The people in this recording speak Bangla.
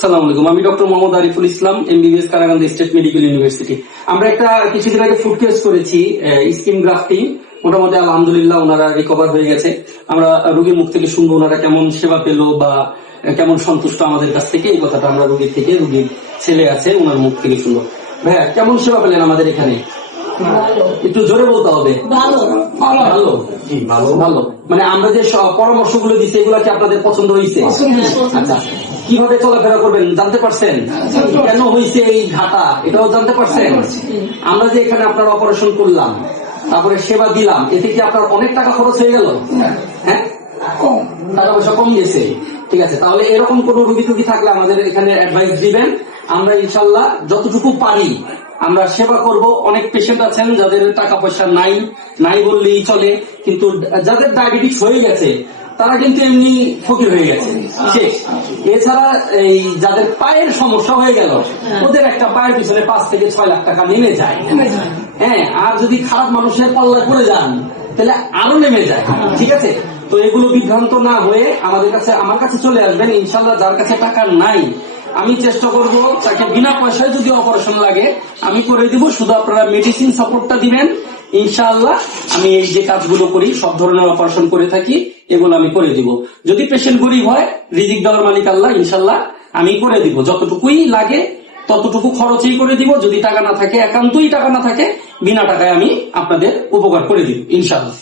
আসসালামু আলাইকুম, আমি doctor Mohammad Ariful Islam, MBBS, কারাগান্ধী state medical university. আমরা একটা কিছুদিন আগে ফুড টেস্ট করেছি, স্কিন গ্রাফটিং। মোটামুটি আলহামদুলিল্লাহ ওনারা রিকভার হয়ে গেছে। আমরা রোগীর মুখ থেকে শুনবো ওনারা কেমন সেবা পেলো বা কেমন সন্তুষ্ট আমাদের কাছ থেকে, এই কথাটা আমরা রোগীর ছেলে আছে ওনার মুখ থেকে শুনবো। ভাইয়া, কেমন সেবা পেলেন আমাদের এখানে? একটু জোরে বলতে হবে। ভালো ভালো ভালো। মানে আমরা যে পরামর্শগুলো দিচ্ছি এগুলো কি আপনাদের পছন্দ হয়েছে? আচ্ছা, কিভাবে চলাফেরা করবেন জানতে পারছেন? কেন হয়েছে এই ঘাটা এটাও জানতে পারছেন? আমরা যে এখানে আপনার অপারেশন করলাম, তারপরে সেবা দিলাম, এতে কি আপনার অনেক টাকা খরচ হয়ে গেল? হ্যাঁ, টাকা পয়সা কম গেছে। ঠিক আছে, তাহলে এরকম কোন রুগী টুগী থাকলে আমাদের এখানে অ্যাডভাইস দিবেন। আমরা ইনশাল্লাহ যতটুকু পারি আমরা সেবা করব। অনেক পেশেন্ট আছেন যাদের টাকা পয়সা নাই বললেই চলে, কিন্তু যাদের ডায়াবেটিস হয়ে গেছে তারা কিন্তু এমনি ফকির হয়ে গেছে শেষ। এছাড়া এই যাদের পায়ের সমস্যা হয়ে গেল, ওদের একটা পায়ের পিছনে 5 থেকে 6 লাখ টাকা নেমে যায়। হ্যাঁ, আর যদি খারাপ মানুষের পাল্লায় পড়ে যান তাহলে আরো নেমে যায়। ঠিক আছে, তো এগুলো বিভ্রান্ত না হয়ে আমার কাছে চলে আসবেন ইনশাল্লাহ। যার কাছে টাকা নাই আমি চেষ্টা করব তাকে বিনা পয়সায় যদি অপারেশন লাগে আমি করে দিব, শুধু আপনারা মেডিসিন সাপোর্টটা দিবেন। ইনশাআল্লাহ আমি এই যে কাজগুলো করি, সব ধরনের অপারেশন করে থাকি, এগুলো আমি করে দিব। যদি পেশেন্ট গরিব হয়, রিজিক দেওয়ার মালিক আল্লাহ, ইনশাআল্লাহ আমি করে দিব। যতটুকুই লাগে ততটুকু খরচই করে দিব। যদি টাকা না থাকে, একান্তই টাকা না থাকে, বিনা টাকায় আমি আপনাদের উপকার করে দিব ইনশাআল্লাহ।